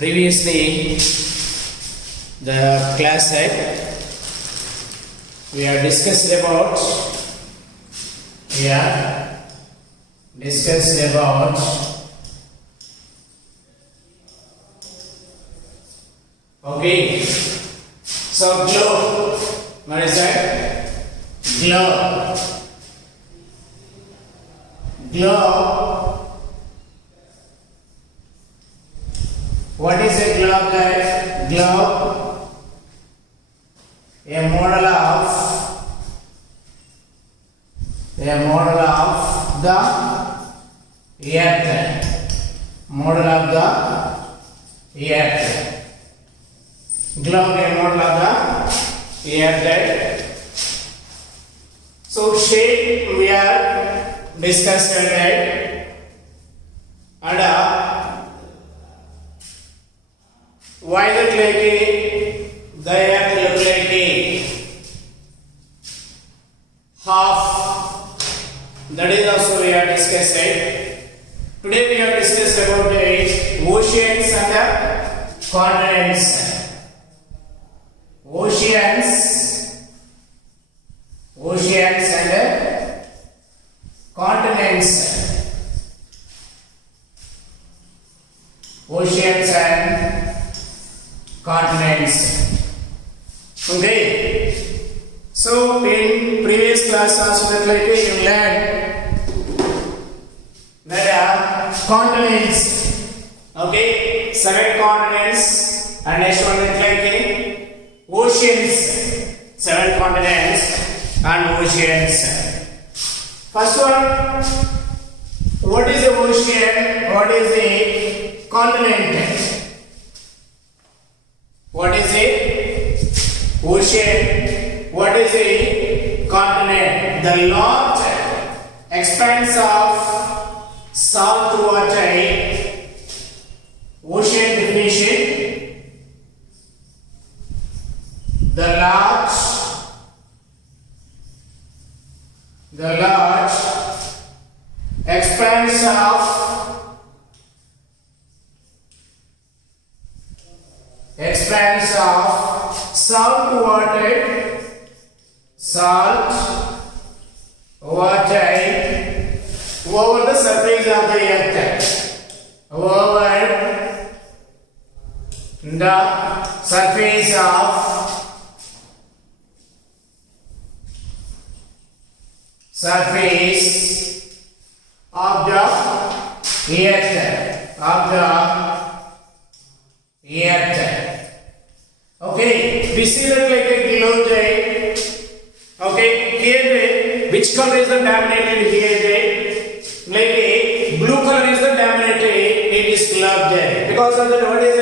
Previously, the class had we have discussed about okay. So globe, what is that? Globe. What is a globe, guys? Globe, a model of the earth. Model of the earth. Globe, a model of the earth. So shape we are discussed already, and why the like the earth look like half, that is also we are discussed. Today we are discussed about the oceans and the continents. Oceans and continents. Oceans and continents. Okay. So in previous class also like you learned that continents. Okay, 7 continents, and next one is like oceans. 7 continents and oceans. First one, what is the ocean? What is the continent? What is the ocean? What is the continent? The large expanse of salt water. Ocean definition: the large expanse of salt water over the surface of the earth. Over the surface of the earth. Okay, we see that like a globe there. Okay, here which color is the dominated here? Like a blue color is the dominated in this globe there. Because of that, what is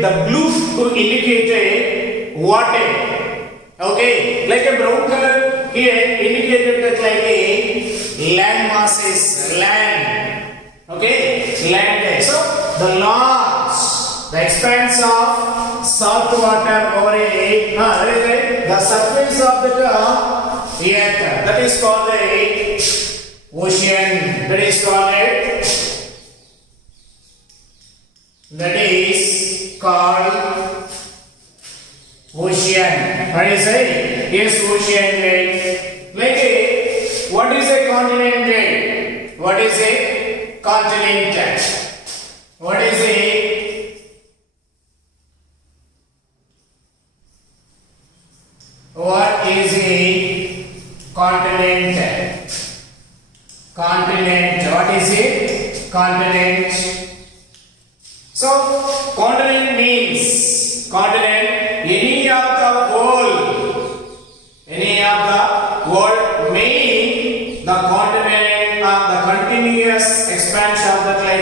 the blue to indicate water. Okay, like a brown color here indicated that like a land masses, land. Okay, land there. So the expanse of salt water over the surface of the earth, that is called the ocean. That is called ocean. What is it? Yes, ocean. Like what is a continent? What is a continent? What is a continent? Continent. What is it? Continent. So continent means any of the world, meaning the continent of the continuous expansion of the land.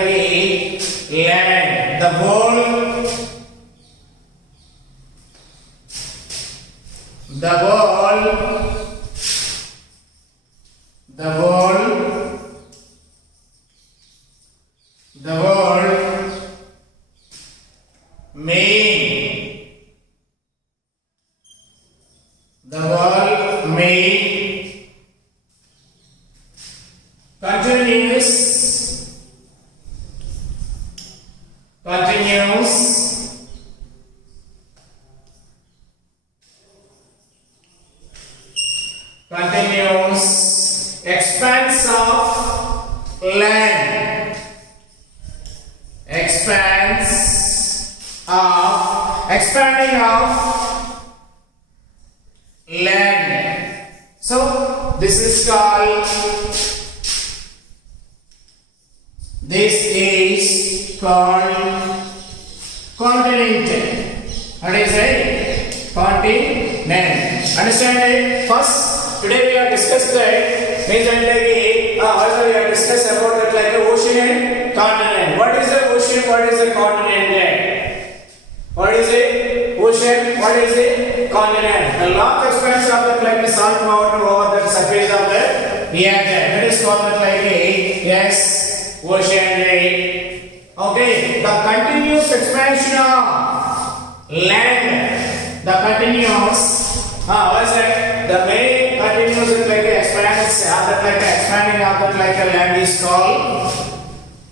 The world main continuous continues expanse of land, expanding of land. So this is called continent. What is it? Continent. Understand it? First, today we have discussed that we have discussed about that like the ocean and continent. What is the ocean? What is the continent? What is it? Ocean. What is it? Continent. The large expanse of the like the salt water over the surface of the earth. That is called like ocean. Okay. The continuous expansion of land. The continuous. What is it? The main continuous like expanse of the like expanding of the like land is called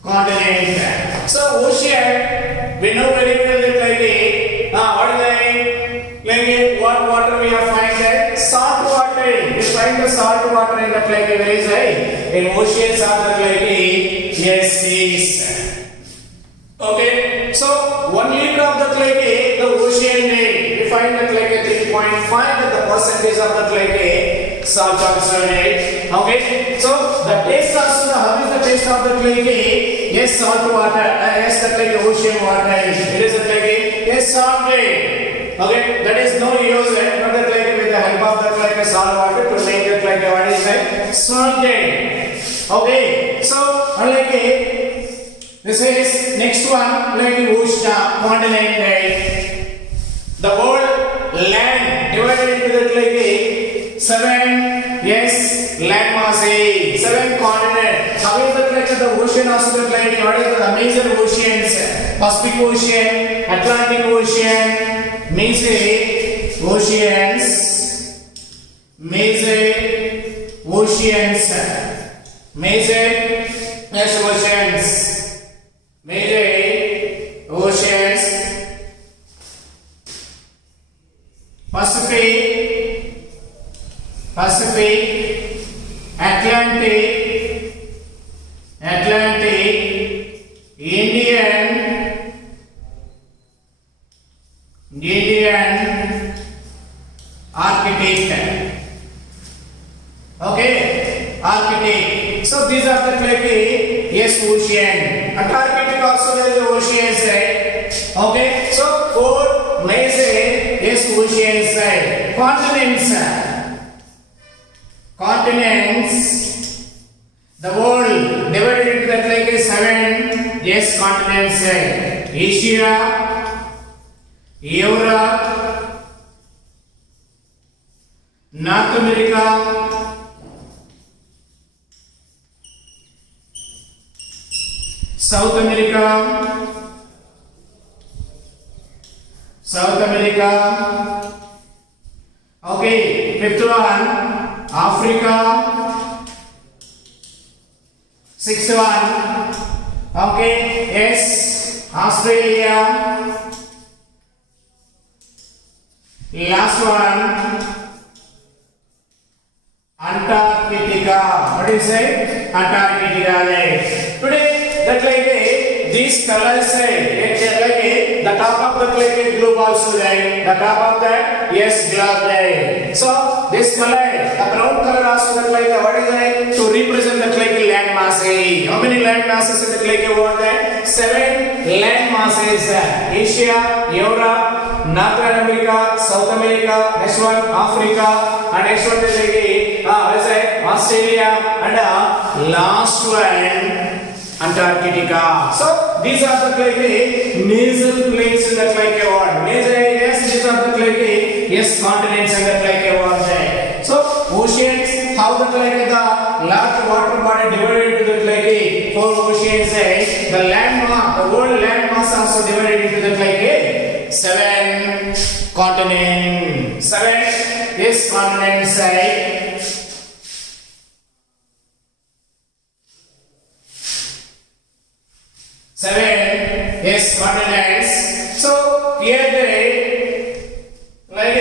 continent. So ocean, we know very well that like what is it? Like what water we have find that salt water. We find the salt water in the like where is it? In oceans are the like seas. Okay, so 1 liter of the like the ocean we find that like 3.5 the percentage of the like salt oxide. Okay, so the taste also how is the taste of the like salt water? The like ocean water. It is like salty. Okay, that is no use but that like with the help of that like salt water to make it like what is that salty. Okay, so like this is next one like ocean continent. The whole land divided into that like 7 land masses, 7 continents. How is that like the ocean also that like what is the major oceans? Pacific Ocean, Atlantic Ocean, major oceans, Pacific, Atlantic, Indian, Arctic. Okay, Arctic. So these are the like ocean. Antarctic also there is oceans, right? Okay, so 4 major oceans, right? Continents. The world divided into that like 7 continents, right? Asia, Europe, North America, South America, okay, 5th one, Africa, 6th one, okay, Australia, last one, Antarctica. What is it? Antarctica. Today, that like these colors like the top of the like globe also the top of the globe. So this color, the brown color also that like what is it? To represent the like land mass. How many land masses in the like what that? 7 land masses. Asia, Europe, North America, South America, next one Africa, and next one is like Australia, and last one Antarctica. So these are the like major places in that like what major areas. These are the like continents in that like what. So oceans, how that like the large water body divided into that like 4 oceans. The land mass, the world land mass also divided into that like 7 continents. 7 continents. 7 yes continents. So here they like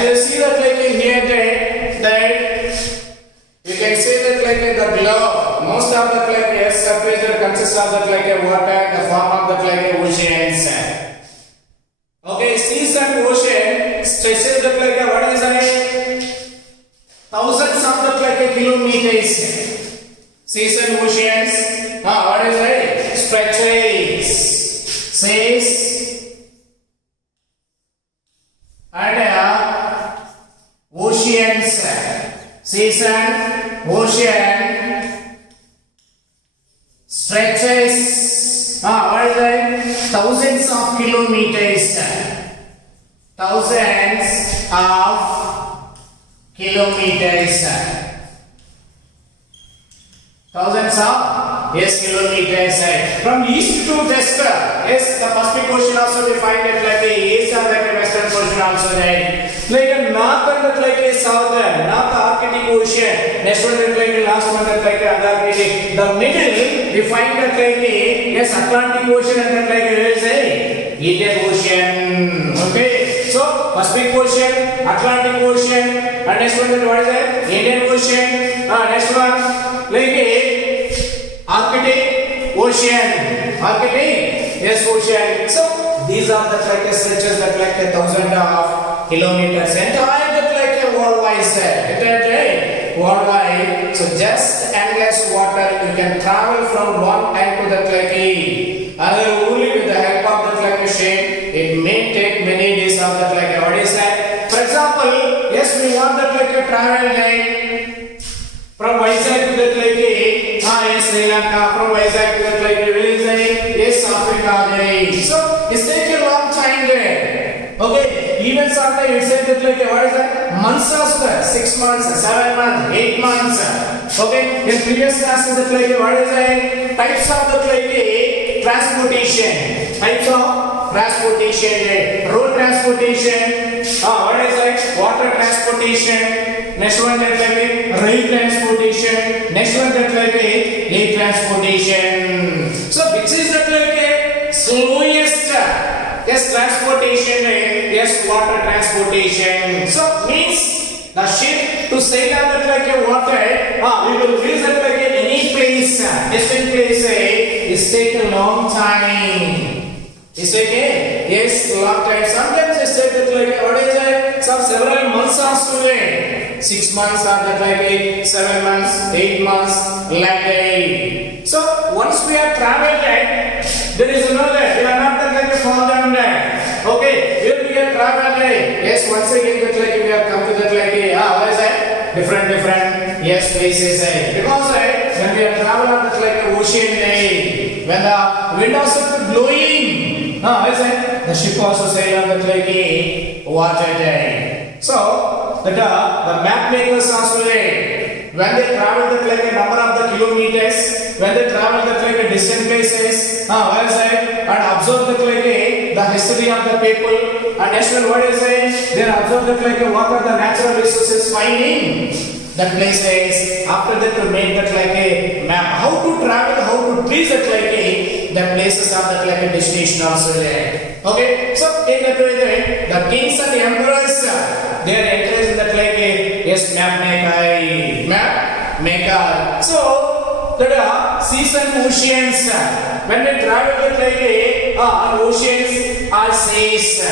you see that like here that you can say that like the globe, most of the like yes surface that consists of that like water, the form of that like oceans. Okay, seas and ocean stretches that like what is that? Thousands of that like kilometers. Seas and oceans. What is that? Stretches. Seas and oceans. Seas and ocean stretches. What is that? Thousands of kilometers. Thousands of kilometers. Thousands of yes kilometers. From east to west. Yes, the Pacific Ocean also we find it like the east and like the western portion also there. Like a north and like a southern, North Arctic Ocean. Next one is like the last one is like the Antarctic. The middle we find that like a yes Atlantic Ocean and then like a Indian Ocean. Okay, so Pacific Ocean, Atlantic Ocean, and next one is what is that? Indian Ocean. Next one like a Arctic Ocean. Arctic yes ocean. So these are the like stretches that like 1,000 of kilometers. Entire that like a worldwide set. Worldwide. So just endless water you can travel from one end to that like another only with the help of that like a ship. It may take many days of that like what is that? For example, yes we want that like a travel day from Vizag to that like yes Sri Lanka, from Vizag to that like village yes Africa day. So it's take a long time there. Okay, even sometimes it says that like what is that? Months of 6 months, 7 months, 8 months. Okay, in previous classes that like what is that? Types of that like transportation. Types of transportation. Road transportation. What is that? Water transportation. Next one that like rail transportation. Next one that like air transportation. So which is that like slowest? Yes, transportation. Yes, water transportation. So means the ship to sail on that like a water. We will reach that like any place, distant place. It take a long time. It's okay. Yes, long time. Sometimes it take that like what is that? Some several months also there. 6 months or that like 7 months, 8 months, like that. So once we have traveled there is another. We are not that like fall down there. Okay, here we have traveled there. Yes, once again that like we have come to that like what is that? Different yes places. Because when we have traveled on that like ocean day, when the wind also blowing, what is that? The ship also sail on that like water day. So that the map makers also there, when they travel that like a number of the kilometers, when they travel that like a distant places, what is that? And observe that like the history of the people, and next one what is it? They observe that like what are the natural resources finding that places. After that to make that like a map, how to travel, how to reach that like the places of that like a destination also there. Okay, so in that way the kings and the emperors they are encouraged that like yes map maker. So that seas and oceans, when they travel with like oceans or seas,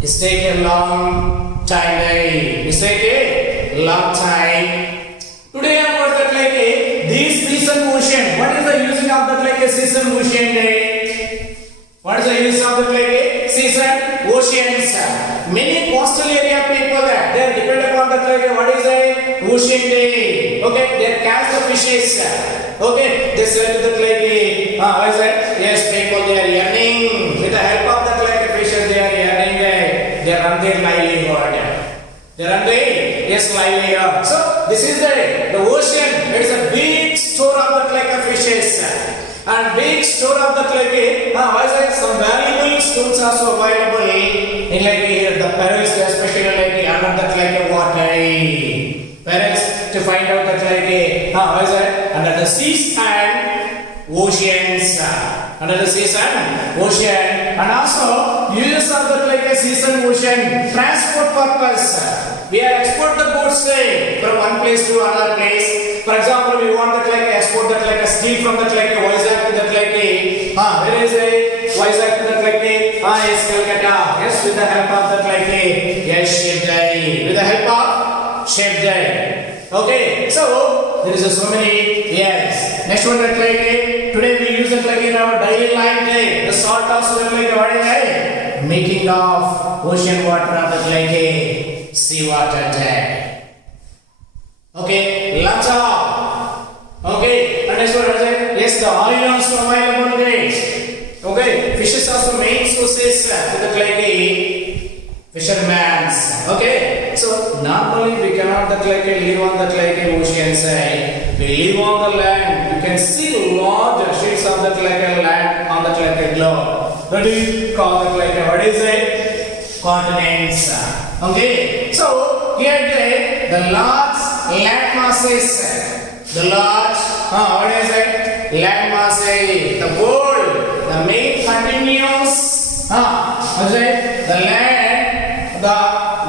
it's take a long time. It's take a long time. Today I was that like these seas and ocean. What is the using of that like seas and ocean day? What is the use of that like seas and oceans? Many coastal area people they depend upon that like what is a ocean day. Okay, they catch the fishes. Okay, they sell to that like what is that? Yes, people they are earning with the help of that like fishes. They are earning they run their livelihood. They run their yes livelihood. So this is the ocean. It is a big store of that like fishes. and big store of that like some valuable stores also available in like here the perils especially like under that like water perils to find out that like under the seas and oceans under the seas and ocean and also uses of that like a seas and ocean transport purpose. We are export the goods from one place to another place. For example, we want that like export that like a steel from that like a Vizag to that like a where is a Vizag to that like a yes Calcutta. Yes, with the help of that like a yes ship day. With the help of ship day. Okay, so there is so many yes. Next one that like a today we use it like in our daily life day. The salt also like what is it? Making of ocean water of that like a seawater day. Okay, lots of. Okay, and next one is it? Yes, the oil also available there. Okay, fishes also main sources to the like a fisherman's. Okay, so normally we cannot that like a live on that like a ocean side. We live on the land. You can see large sheets of that like a land on that like a globe. What do you call that like a what is it? Continents. Okay, so here the large land masses, the large, what is it? Land masses, the world, the main continuous, what is it? The land, the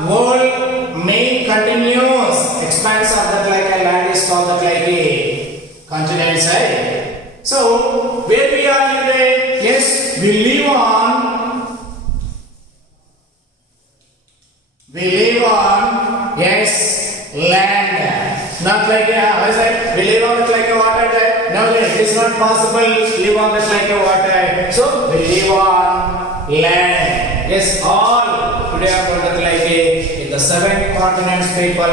world main continuous expanse of that like a land is called that like a continent side. So where we are today? Yes, we live on. We live on, yes, land. Not like what is it? We live on it like a water type. No, it is not possible to live on it like a water. So we live on land. Yes, all today are called like a in the 7 continents people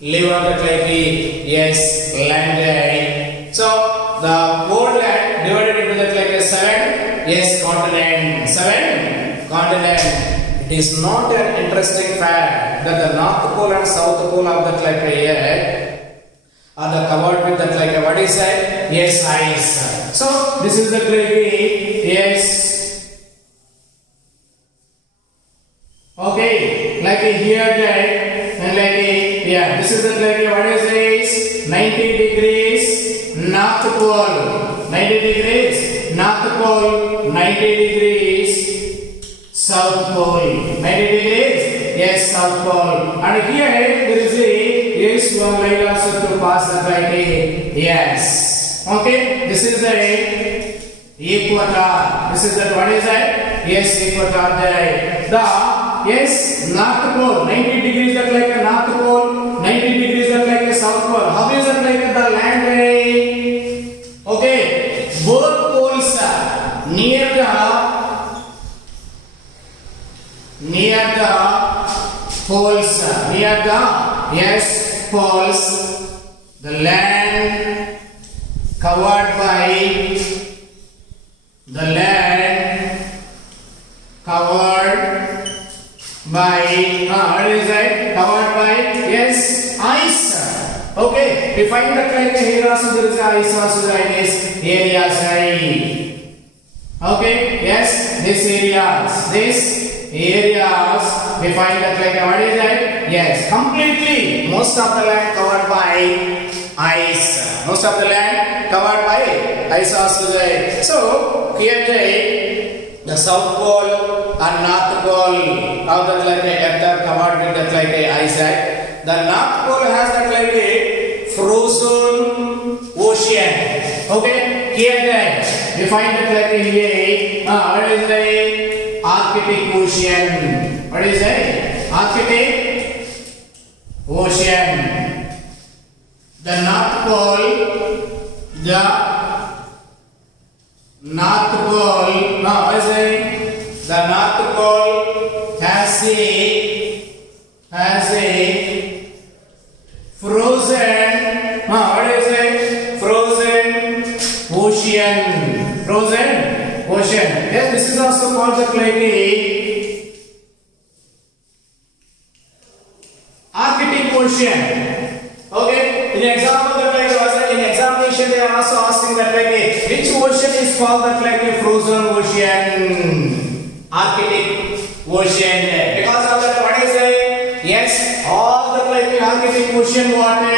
live on it like a yes land. So the whole land divided into that like a 7 yes continent. 7 continent. It is not an interesting fact that the North Pole and South Pole of that like a year are the covered with that like a what is that? Yes, ice. So this is the gravy. Yes. Okay, like a here that and like a yeah. This is the like a what is this? 90 degrees North Pole. 90 degrees North Pole. 90 degrees. South Pole, 90 degrees, yes, South Pole, and here there is a yes one line also to pass the like a yes. Okay, this is the equator. This is the what is that? Yes, equator. The yes North Pole, 90 degrees that like a North Pole, 90 degrees that like a South Pole. How is it like the land way? Okay, both poles are near the poles, near the yes poles, the land covered by the land covered by what is that? Covered by yes ice. Okay, we find that like here also there is ice also like this area side. Okay, yes, this areas we find that like what is that? Yes, completely most of the land covered by ice. Most of the land covered by ice also there. So here the South Pole and North Pole of that like earth are covered with that like ice. The North Pole has that like a frozen ocean. Okay, here we find that like here what is the Arctic Ocean. What is it? Arctic Ocean. The North Pole. What is it? The North Pole has a frozen. What is it? Frozen ocean. Frozen ocean. Yes, this is also called the like a Arctic Ocean. Okay, in example that like was in examination they are also asking that like is called that like a frozen ocean, Arctic Ocean. Because of that, what is it? Yes, all that like a Arctic Ocean water.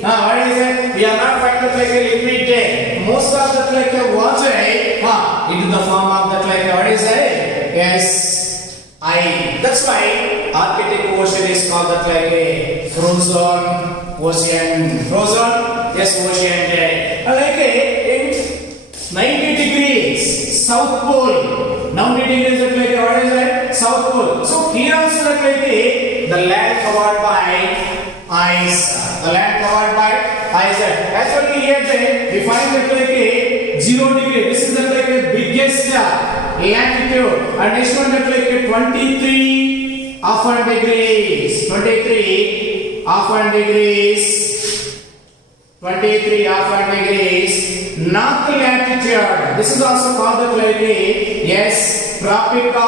What is it? We are not finding that like a liquid. Most of that like a water into the form of that like what is it? Yes, ice. That's why Arctic Ocean is called that like a frozen ocean. Frozen, yes, ocean. Like in 90 degrees South Pole. 90 degrees is like what is it? South Pole. So here also like the land covered by ice. The land covered by ice. Actually here we find that like a 0 degree. This is the like a biggest latitude. And next one that like a 23 half degrees. 23 half degrees. 23 half degrees north latitude. This is also called the like a yes Tropic of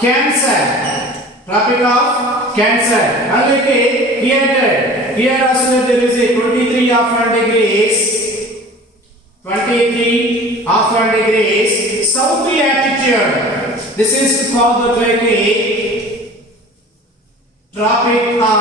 Cancer. Tropic of Cancer. And like here also there is a 23 half degrees. 23 half degrees south latitude. This is called the like a Tropic of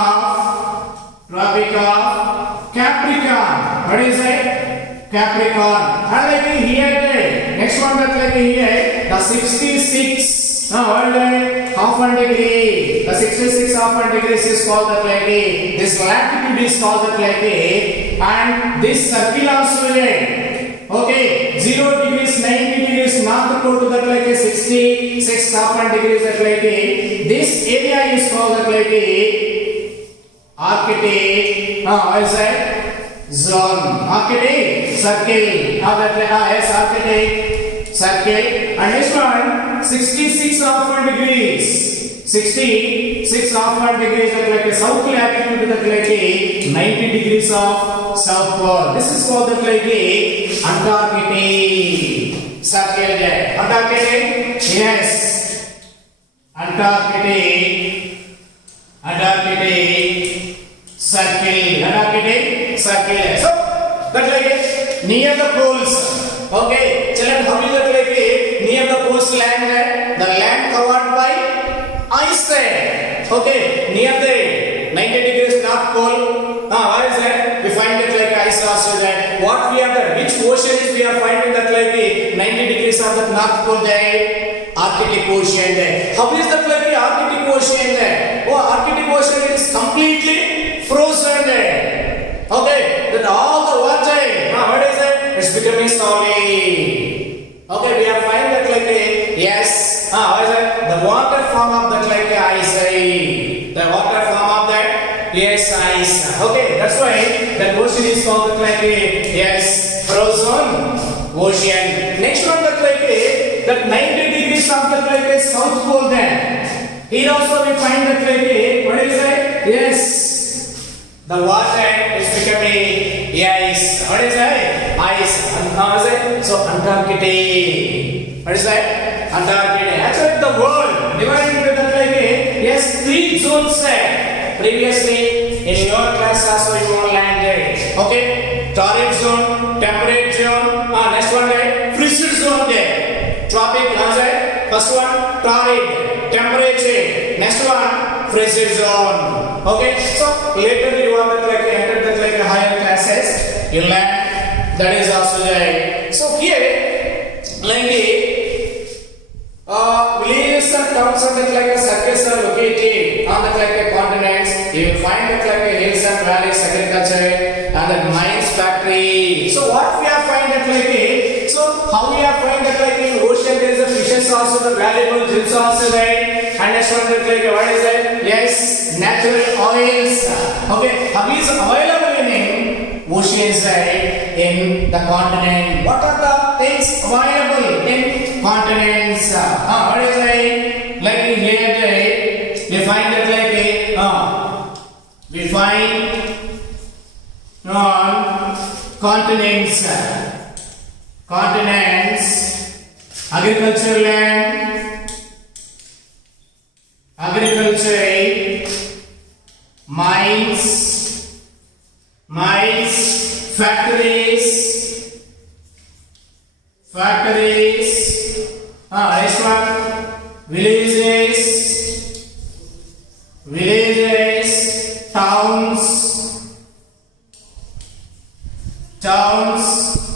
Capricorn. What is it? Capricorn. And like here, next one that like here, the 66 half degree. The 66 half degrees is called that like this latitude is called that like and this circle also okay, 0 degrees, 90 degrees, north pole to that like 66 half degrees that like this area is called that like Arctic. What is that? Zone. Arctic circle. That yes, Arctic circle. And next one, 66 half degrees. 66 half degrees that like a south latitude that like 90 degrees of south pole. This is called that like Antarctic circle. Antarctic, yes. Antarctic circle. Antarctic circle. So that like near the poles. Okay, children, how is that like near the poles land? The land covered by ice. Okay, near the 90 degrees north pole. What is that? We find it like ice also that. What we are there? Which ocean is we are finding that like 90 degrees of the north pole there? Arctic Ocean there. How is that like Arctic Ocean there? Oh, Arctic Ocean is completely frozen there. Okay, then all the water, what is it? It's becoming solid. Okay, we are finding that like yes. What is it? The water form of that like ice. The water form of that yes ice. Okay, that's why that ocean is called like yes frozen ocean. Next one that like that 90 degrees of that like south pole there. Here also we find that like what is it? Yes, the water is becoming ice. What is that? Ice. How is it? So Antarctic. What is that? Antarctic. Actually, the world divided into that like yes 3 zones there. Previously in your class also you will land there. Okay, torrid zone, temperate zone. Next one there, frigid zone there. Tropic, first one torrid, temperature. Next one frigid zone. Okay, so later you have that like entered that like higher classes. You land. That is also there. So here, like villages and towns and like circles are located on the like continents. You will find that like hills and valleys, agriculture, and the mines, factory. So what we are find that like so how we are find that like in ocean there is a fishes also, the valuable gems also there. And next one that like what is it? Yes, natural oils. Okay, how is available in oceans in the continent? What are the things available in continents? What is it? Like here we find that like we find on continents, agricultural land, agriculture, mines, mines, factories, next one, villages, towns,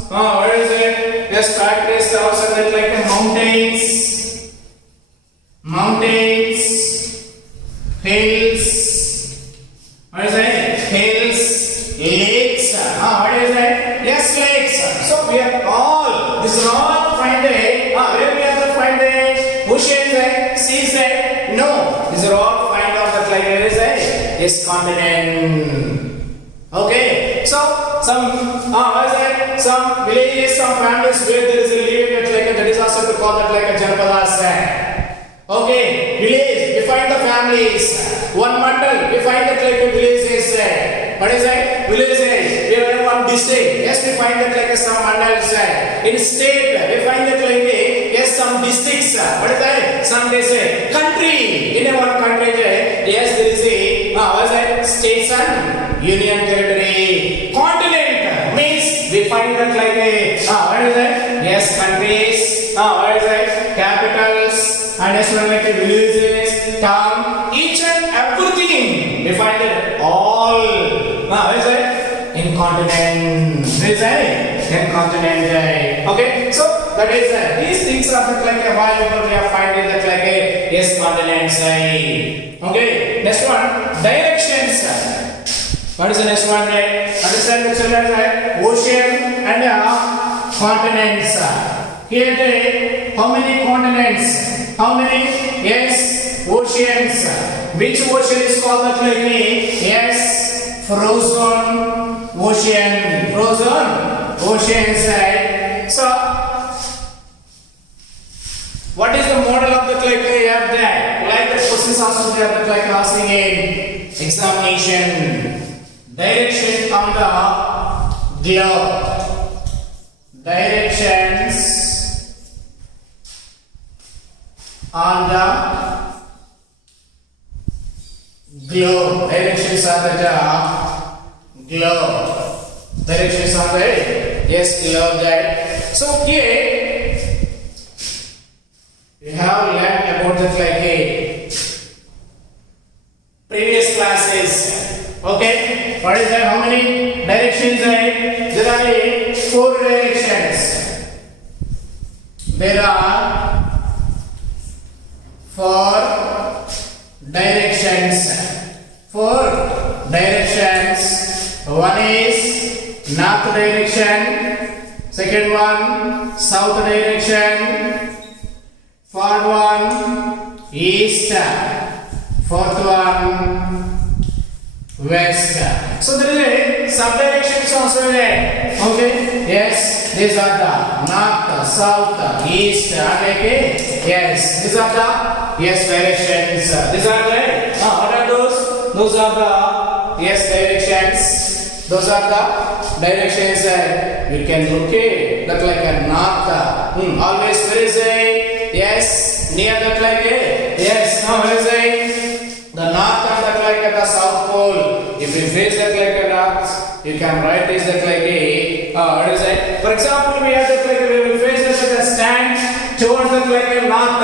what is it? Yes, factories, towns, and then like mountains, hills, what is it? Hills, lakes, what is it? Yes, lakes. So we have all, this is all find it. Where we have to find it? Oceans, seas, no. These are all find out that like where is it? Yes, continent. Okay, so some villages, some families where there is a living like that is also to call that like a Janapadas. Okay, village, we find the families. One mandal, we find that like a village is. What is that? Village. We have one district. Yes, we find that like some mandals. In state, we find that like yes, some districts. What is that? Some they say country. In a one country, yes, there is a what is that? States and union territory. Continent means we find that like a what is that? Yes, countries. What is that? Capitals. And as well like villages, town, each and everything we find it all. What is it? In continent. What is it? In continent. Okay, so that is these things are like available. We are finding that like yes, continents. Okay, next one, directions. What is the next one? Understand the children? Ocean and continents. Here, how many continents? How many? Yes, oceans. Which ocean is called the like? Yes, frozen ocean. Frozen oceans. So, what is the model of the like you have there? Like the questions also they are like asking in examination. Direction on the globe. Directions on the globe. Directions on the globe. Directions on the yes globe. That so here we have learned about that like a previous classes. Okay, what is that? How many directions are there? Are 4 directions. There are 4 directions. 4 directions. One is north direction. Second one, south direction. Third one, east. Fourth one, west. So there is a sub-directions also there. Okay. Yes. These are the north, south, east, and yes. These are the yes directions. These are the what are those? Those are the yes directions. Those are the directions. You can look at that like a north. Always where is it? Yes. Near that like a yes. Now where is it? The north and that like the south pole. If you face that like a north, you can write this that like a what is it? For example, we have that like we will face this like a stand towards that like a north.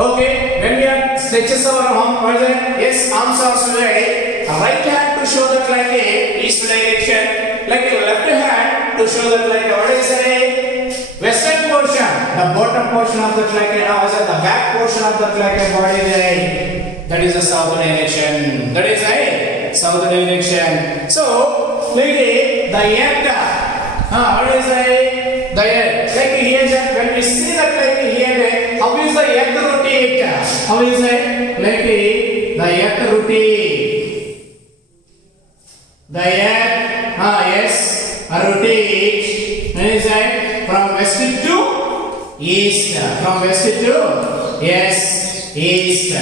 Okay, when we are stretches our arm, what is it? Yes, arms are straight. Right hand to show that like a east direction, like a left hand to show that like what is it? Western portion, the bottom portion of that like a now is the back portion of that like a body there. That is the south direction. That is a south direction. So, like the earth. What is the earth? Like here, when we see that like here, how is the earth rotate? How is it? Like the earth rotate. The earth, yes, rotate. When is that? From west to east. From west to yes, east.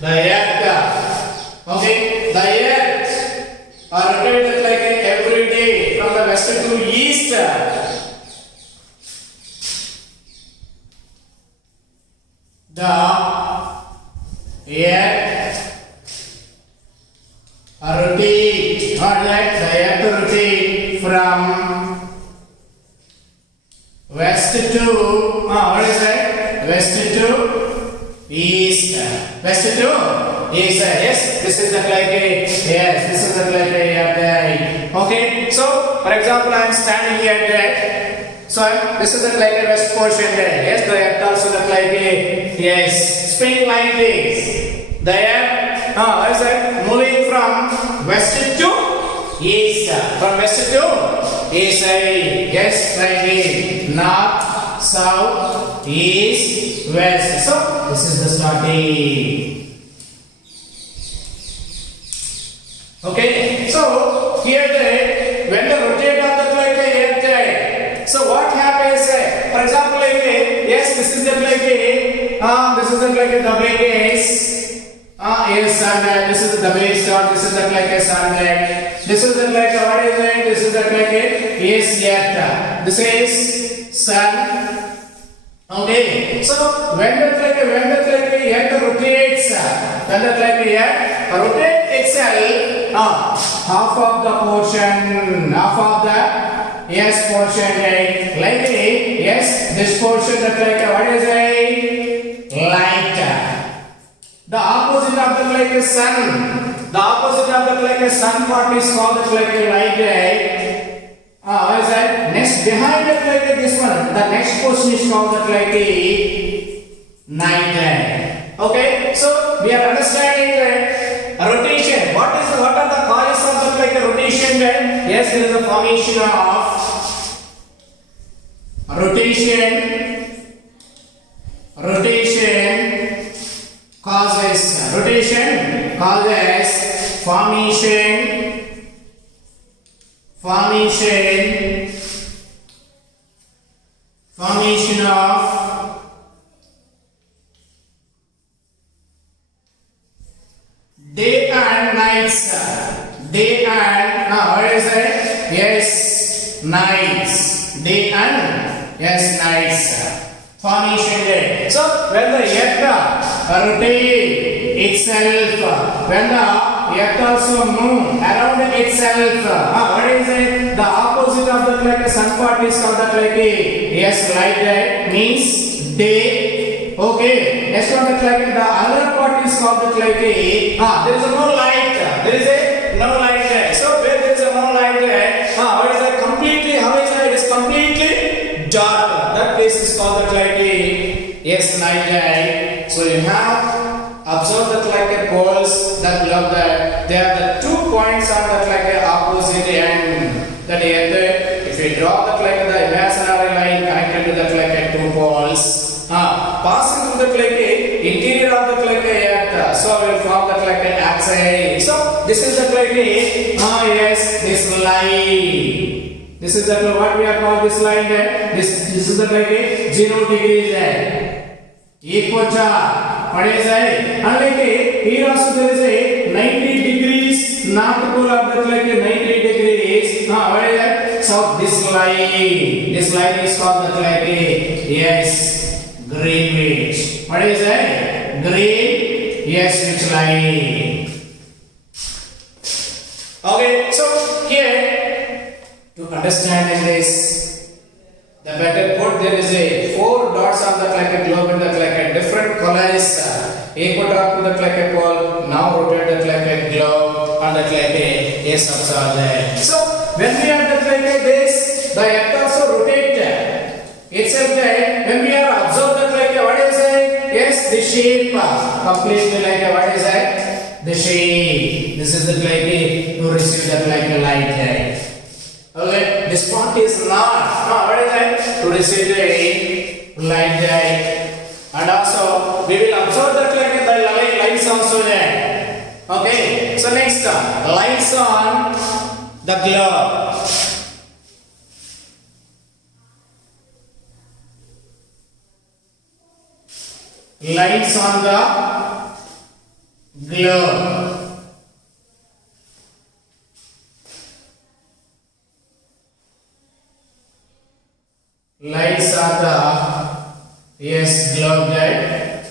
The earth, okay, the earth are rotated like every day from the west to east. The earth rotate, What is that? The earth rotate from west to what is that? West to east. West to east. Yes, this is the like a yes. This is the like a okay. So, for example, I am standing here there. So this is the like a west portion there. Yes, the earth also the like a yes. Spin like this. The earth what is that? Moving from west to east. From west to east. Yes, like a north, south, east, west. So this is the starting. Okay, so here when the rotate of the like earth, so what happens? For example, yes, this is the like this is the like the base. Yes, and this is the base dot. This is the like a sun. This is the like what is it? This is the like yes, earth. This is sun. Okay, so when the like earth rotates, when the like earth rotates itself, half of the portion, half of the yes portion, like yes, this portion that like what is it? Light. The opposite of the like sun, the opposite of the like sun part is called the like light. What is that? Next behind it like this one, the next portion is called the like night. Okay, so we are understanding rotation. What are the causes of the like rotation? Yes, there is a formation of rotation causes formation of day and nights. Day and what is it? Yes, nights. Day and yes, nights. Formation day. So when the earth rotate itself, when the earth also move around itself, what is it? The opposite of the like sun part is called the like yes, light day means day. Okay. Next one the like the other part is called the like there is no light. There is a no light there. So where there is a no light there, what is that? Completely, how is that? It is completely dark. That place is called the like yes, night day. So you have observed that like a poles that love that there are the 2 points on that like a opposite end. That if we draw that like the imaginary line connected to that like a 2 poles, passing through that like a interior of that like a earth, so we will form that like an axis. So this is that like a yes, this line. This is that what we are called this line there. This is that like a 0 degrees there. Equator. What is that? And like here also there is a 90 degrees north pole of that like a 90 degrees. What is that? So this line is called that like a yes, Greenwich. What is that? Green yes, which line? Okay, so here to understand this, the better put there is a 4 dots on that like a globe and that like a different colors. Equator to that like a pole, now rotate that like a globe and that like a yes, observe there. So when we are that like a this, the earth also rotate itself there. When we are observe that like a what is it? Yes, the shape completely like a what is it? The shape. This is the like a to receive that like a light there. Okay, this part is not. What is that? To receive the light there. And also we will observe that like the lights also there. Okay, so next lights on the globe. Lights on the globe. Lights on the yes, globe there.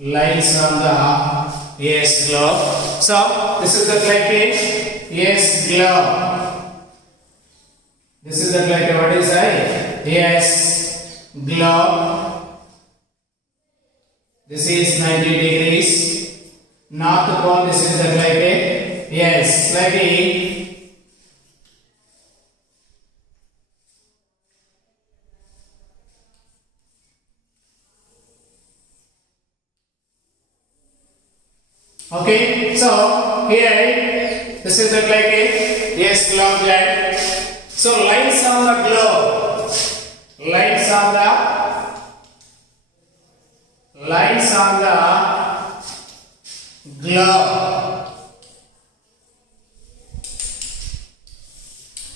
Lights on the Yes, globe. So this is the like a yes globe. This is the like a what is I? Yes globe. This is 90 degrees. North pole. This is the like a yes like a. Okay, so here this is the like a yes globe line. So lines on the globe, lines on the globe.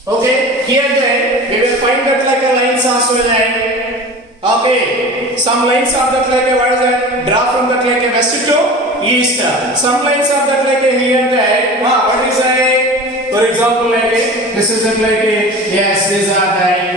Okay, here then we will find that like a lines as well. Okay, some lines are that like a what is that? Draw from that like a west to east. Some lines are that like a here and there. What is that? For example, like a, this is that like a yes, these are that.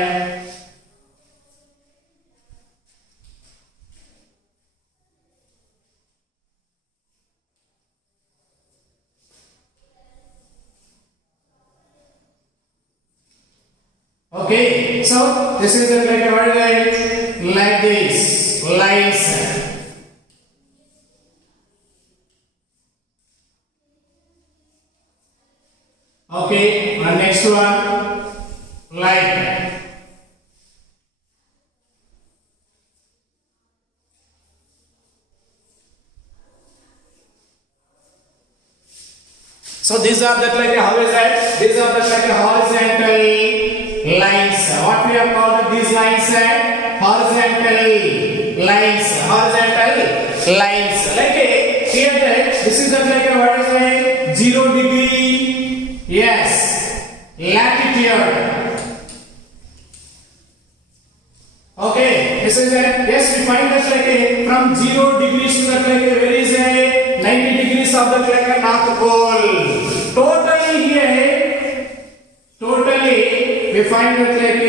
Okay, so this is that like a what is that? Like this lines. Okay, and next one, like. So these are that like how is that? These are that like horizontal lines. What we have called these lines? Horizontal lines. Horizontal lines. Like here that this is that like what is that? 0 degree. Yes, latitude. Okay, this is a yes. We find that like from 0 degrees to that like where is a 90 degrees of that like a north pole. Totally here, totally we find that like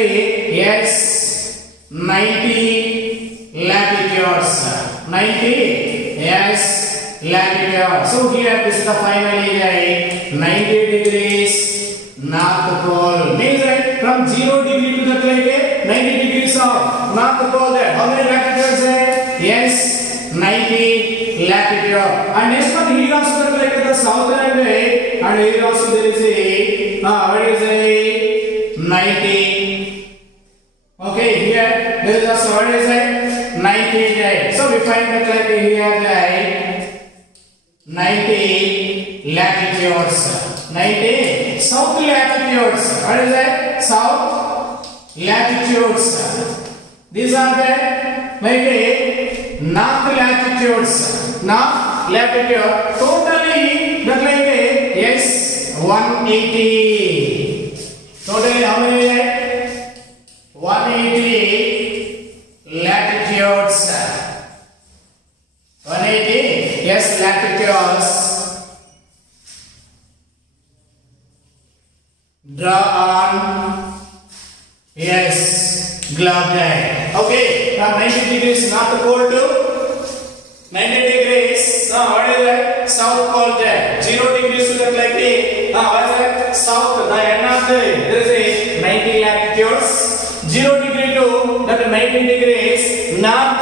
yes 90 latitudes. 90 yes latitude. So here this is the finally 90 degrees north pole. Means that from 0 degree to that like 90 degrees of north pole there. How many latitudes there? Yes, 90 latitude. And next one here also that like the southern and here also there is a what is a 90. Okay, here there is also what is a 90 there. So we find that like here the 90 latitudes. 90 south latitudes. What is that? South latitudes. These are the like north latitudes. North latitude. Totally that like yes 180. Totally how many? 180 latitudes. 180 yes latitudes. Draw on yes globe line. Okay, from 90 degrees north pole to 90 degrees what is that? South pole there. 0 degrees to that like what is that? South. The end of the there is a 90 latitudes. 0 degree to that 90 degrees north.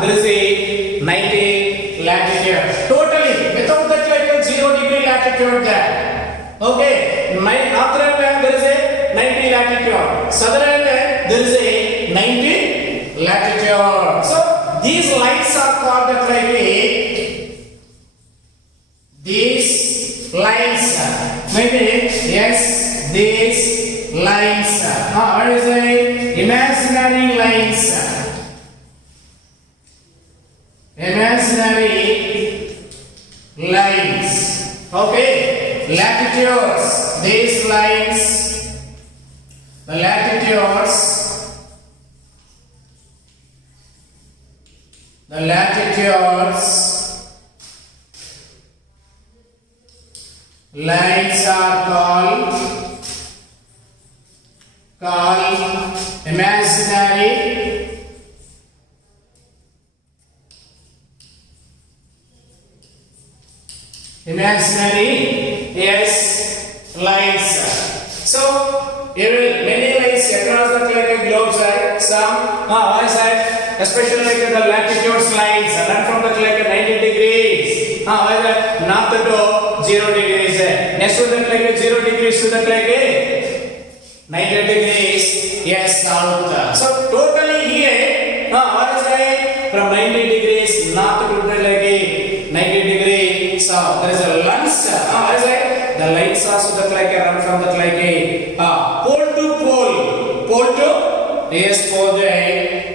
There is a 90 latitude. Totally without that like a 0 degree latitude there. Okay, my northern end there is a 90 latitude. Southern end there is a 90 latitude. So these lines are called that like these lines. Maybe yes, these lines. What is it? Imaginary lines. Imaginary lines. Okay, latitudes. These lines. The latitudes. The latitudes. Lines are called imaginary imaginary yes lines. So many lines across the globe side. Some I said especially like the latitude lines run from the 90 degrees. North to 0 degrees. Next to that 0 degrees to that 90 degrees. Yes, south. So totally here, what is it? From 90 degrees north to 90 degrees south. There is a lens. What is it? The lines also run from the pole to pole. Pole to yes, pole.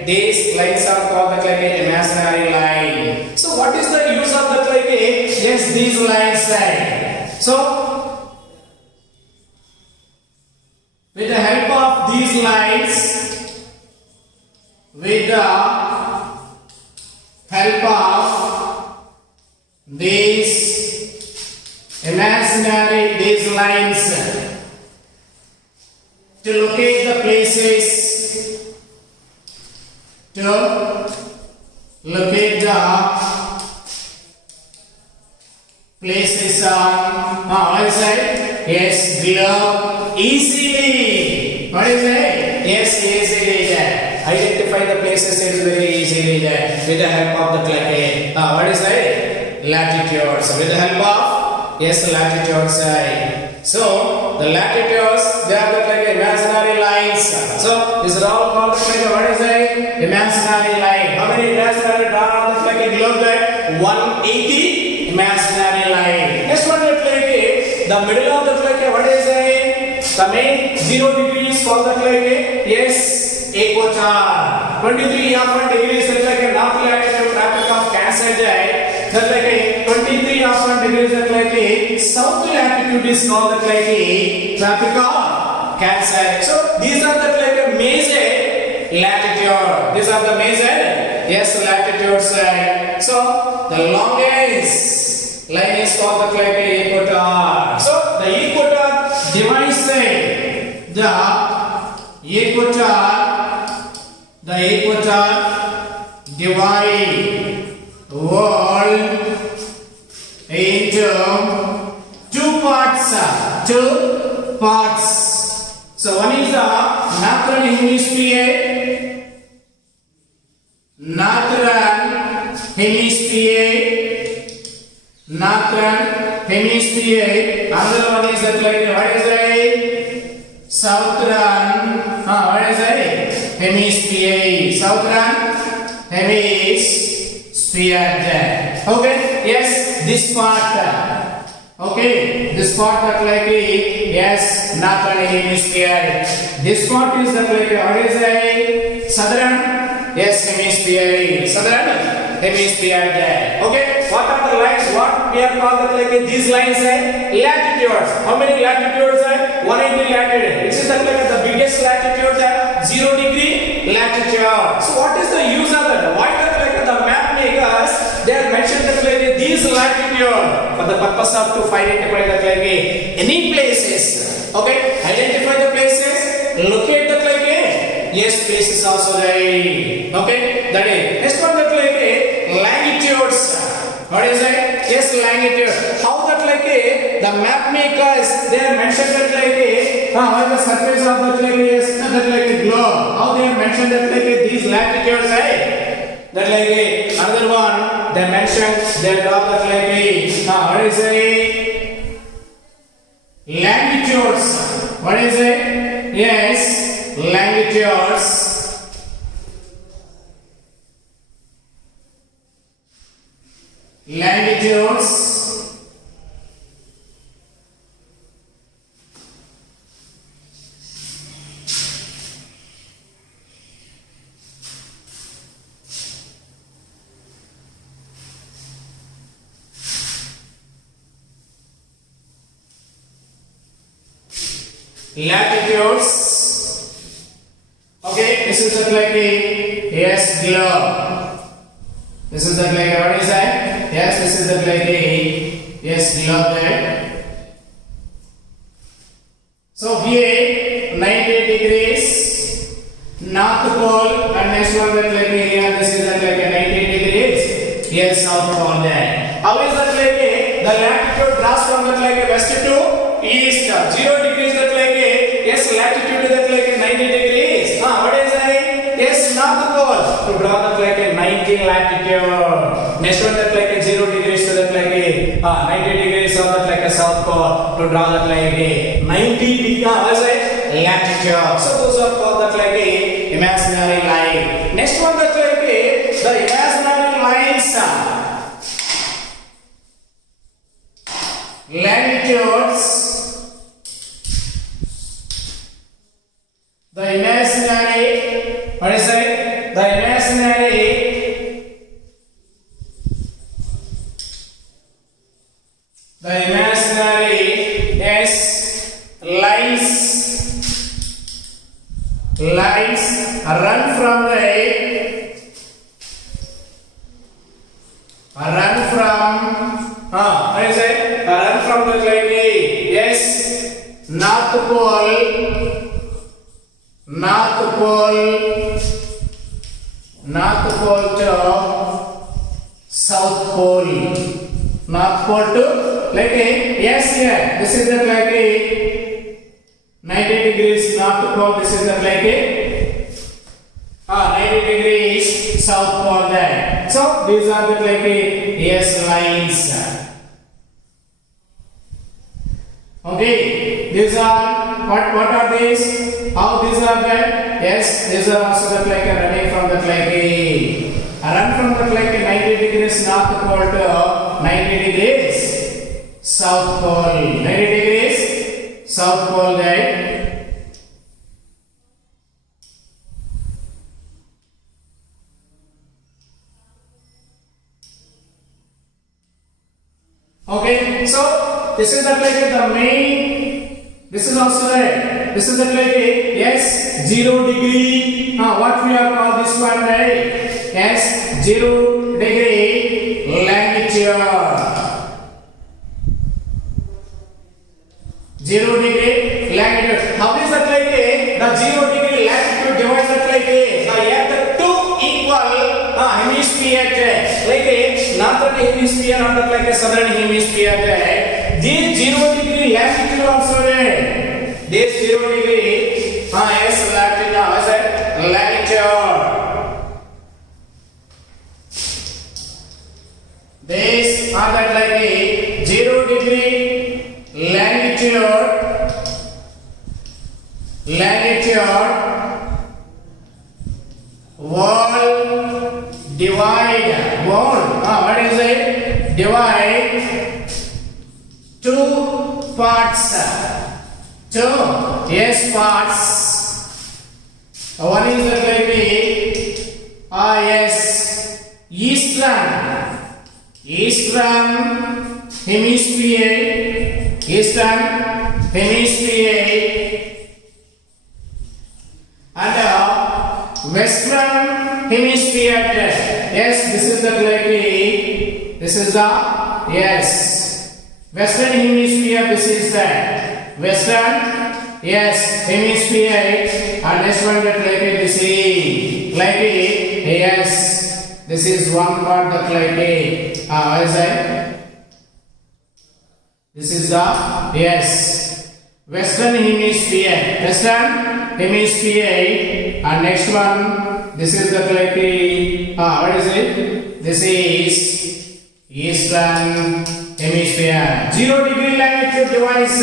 These lines are called the imaginary line. So what is the use of the yes, these lines? So with the help of these lines, with the help of these imaginary these lines, to locate the places, to locate the places on what is it? Yes, below easily. What is it? Yes, easily. Identify the places is very easily with the help of the what is it? Latitudes. With the help of yes, latitudes. So the latitudes they are the imaginary lines. So these are all called what is it? Imaginary line. How many imaginary drawn on the globe there? 180 imaginary line. Next one the middle of the what is it? The main 0 degrees called the yes, equator. 23 degrees is like a north latitude tropic of Cancer. That 23 degrees is south latitude is called the tropic of Cancer. So these are the major latitude. These are the major yes latitudes. So the longest line is called the equator. So the equator divides the equator divide world into two parts. So one is the northern hemisphere, another one is that what is it? Southern what is it? Southern hemisphere. Okay, yes, this part. Okay, this part that yes, northern hemisphere. This part is that what is it? Southern yes hemisphere. Southern hemisphere. Okay, what are the lines? What we are called these lines? Latitudes. How many latitudes? 180 latitude. This is the biggest latitude, 0 degree latitude. So what is the use of that? Why the map makers they are mentioned these latitude for the purpose of to identify any places. Okay, identify the places, locate the yes places also there. Okay, that is next one longitudes. What is it? Yes, longitude. How that the map makers they are mentioned that what is the surface of the yes that globe. How they are mentioned that these latitudes that another one they mentioned they draw that what is it? Longitudes. What is it? Yes, longitudes. Latitudes. Okay, this is yes globe. This is what is that? Yes, this is yes globe there. So here 90 degrees north pole and next one here this is 90 degrees. Yes, south south pole there. How is that like a? The latitude draws from that like a west to east. 0 degrees that like a, yes, latitude that like a 90 degrees. What is that? Yes, north pole. To draw that like a 90 latitude. Next one that like a 0 degrees to that like a 90 degrees of that like a south pole. To draw that like a 90 degree latitude. So those are called that like a imaginary line. Next one that like a, the imaginary lines. Latitudes. The imaginary, what is it? The imaginary yes, lines run from the what is it? Run from the like yes, north pole to south pole. North pole to like a, yes, here this is the like a 90 degrees north pole. This is the like a 90 degrees south pole there. So these are the like a, yes, lines. Okay, these are what are these? How these are there? Yes, these are also the like a running from the like a run from the like a 90 degrees north pole to 90 degrees south pole. 90 degrees south pole there. Okay, so this is the like the main. This is also there. This is the like yes, 0 degree. What we have called this one, right? Yes, 0 degree latitude. 0 degree latitude. How is that like the 0 degree latitude divides that like the earth two equal hemisphere like northern hemisphere and that like a southern hemisphere there. This 0 degree latitude also there. This 0 degree yes, latitude as a latitude. This are that like a 0 degree latitude wall divide wall. What is it? Divide two parts. Two, yes, parts. One is that like yes, eastern hemisphere, and western hemisphere. Yes, this is the like this is the yes, western hemisphere. This is the western, yes, hemisphere. And next one that like this is like yes, this is one part that like what is that? This is the yes, western hemisphere, and next one this is the like what is it? This is eastern hemisphere. 0 degree latitude divides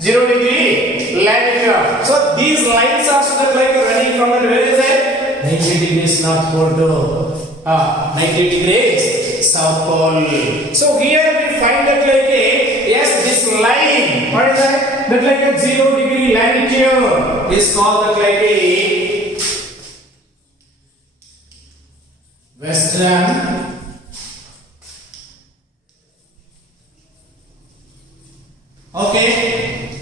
0 degree latitude. So these lines are sort of like running from the, where is it? 90 degrees north pole to 90 degrees south pole. So here we find that like yes, this line, what is that? That like a 0 degree latitude is called that like western okay,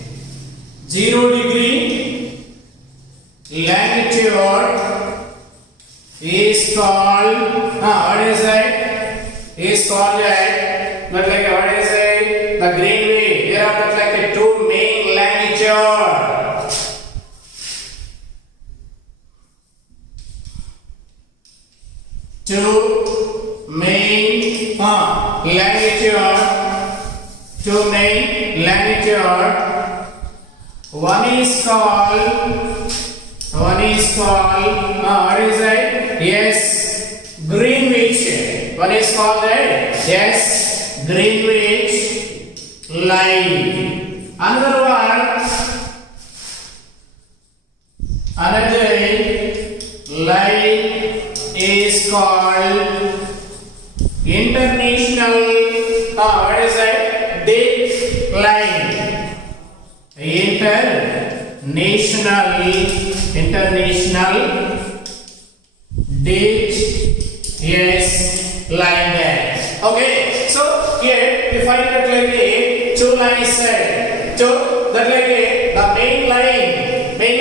0 degree latitude is called what is it? Is called not like what is it? The Greenwich. There are not like two main latitude. Two main longitude, two main longitude. One is called what is it? Yes, Greenwich. One is called that? Yes, Greenwich line. Another line is called international. What is it? Date line. International date, yes, line there. Okay, so here we find that like a two lines set. So that like a the main line like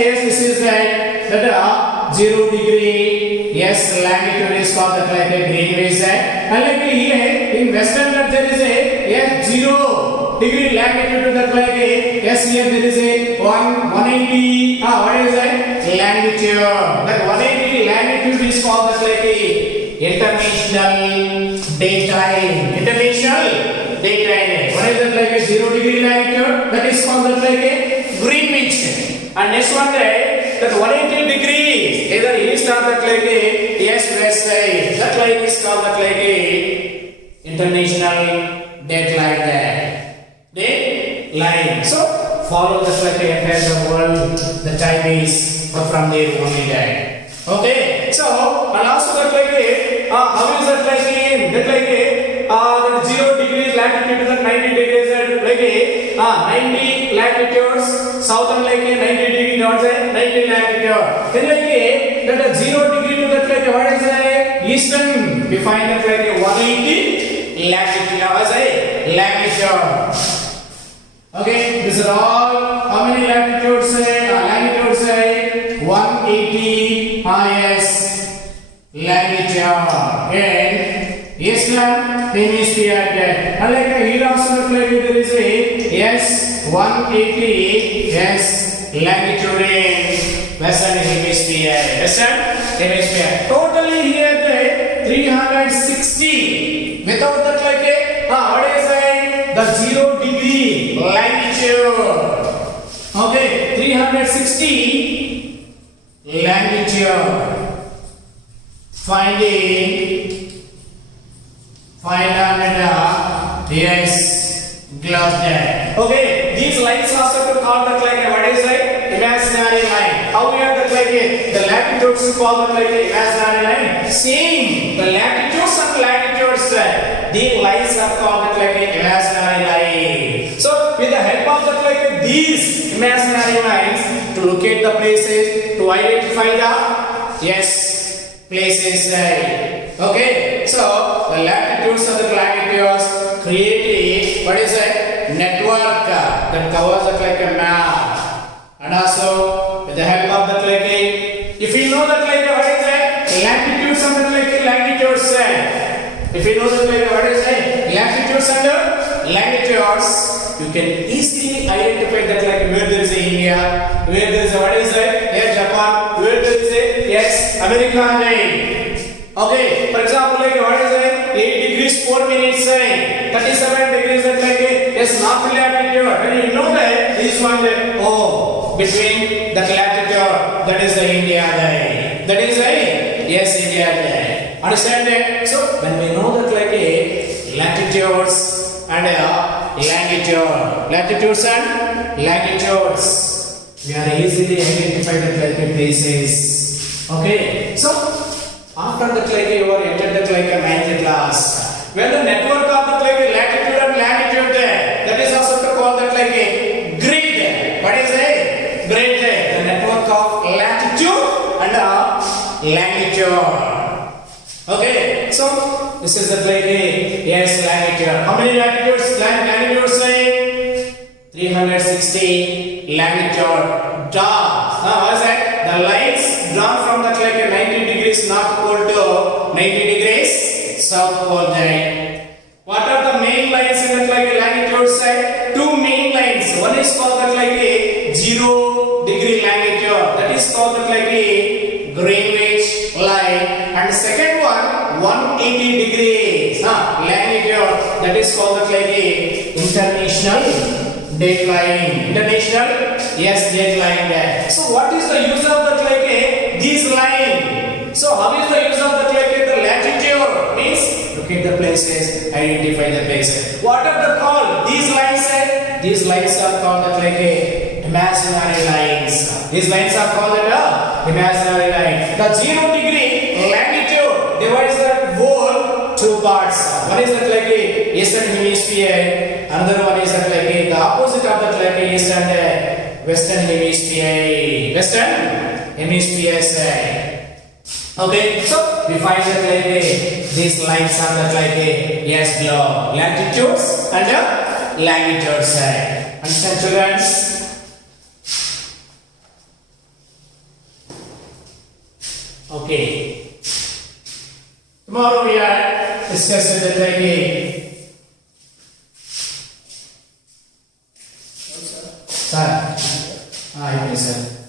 yes, this is that 0 degree, yes, longitude is called that like a Greenwich set. And like here in Western that there is a yes 0 degree longitude that like a yes, here there is a 180 what is that longitude, that 180 longitude is called that like a international daytime. What is that like a 0 degree longitude, that is called that like a Greenwich. And next one that 180 degrees either east or that like a yes west side, that line is called that like a international dateline there. Dateline. So follow this like a entire world. The time is from there only there. Okay. So and also that like a how is that like a that 0 degrees latitude to that 90 degrees like a 90 latitudes southern like a 90 degree not 90 latitude. Then like a that 0 degree to that like a what is a eastern, we find that like a 180 latitude as a latitude. Okay, these are all how many latitudes longitudes 180 yes longitude and eastern hemisphere there. And like here also like there is a yes 180 yes longitude in western hemisphere. Totally here the 360 without that like a what is it? The 0 degree longitude. Okay, 360 longitude. Find yes globe there. Okay, these lines also to call that like what is it? Imaginary line. How we have that like the latitudes to call that like imaginary line? Same. The latitudes and latitudes the lines are called that like imaginary line. So with the help of that like these imaginary lines to locate the places, to identify the yes places there. Okay, so the latitudes and the longitudes create a what is it? Network that covers it like a map. And also with the help of that like if you know that like what is it? Latitudes and the like longitudes. If you know that like what is it? Latitudes and longitudes, you can easily identify that like where there is a India, where there is a what is it? Here Japan, where there is a yes America line. Okay, for example, like what is it? 8 degrees 4 minutes 37 degrees that like yes north latitude. When you know that this one between that latitude, that is the India line. That is a yes India line. Understand that? So when we know that like latitudes and longitudes, we are easily identify the like places. Okay, so after that like you are entered that like a 9th class, when the network of that like latitude and longitude that is also to call that like a grid. What is a grid? The network of latitude and longitude. Okay, so this is the like a yes longitude. How many latitudes? Longitudes 360 longitude dots. What is that? The lines drawn from that like a 90 degrees north pole to 90 degrees south pole there. What are the main lines in that like longitude side? Two main lines. One is called that like a 0 degree longitude. That is called that like a Greenwich line. And second one 80 degrees. Longitude, that is called like a international dateline. International, yes, dateline there. So what is the use of that like a this line? So how is the use of that like a the latitude? Means locate the places, identify the places. What are the called? These lines are, these lines are called like a imaginary lines. These lines are called imaginary line. The 0 degree latitude divides the whole two parts. One is that like a eastern hemisphere, another one is that like a the opposite of that like a east and western hemisphere. Western hemisphere side. Okay, so we find that like these lines are that like yes globe latitudes and longitude side. Understand children? Okay. Tomorrow we are discussing the like sir. Yes, sir.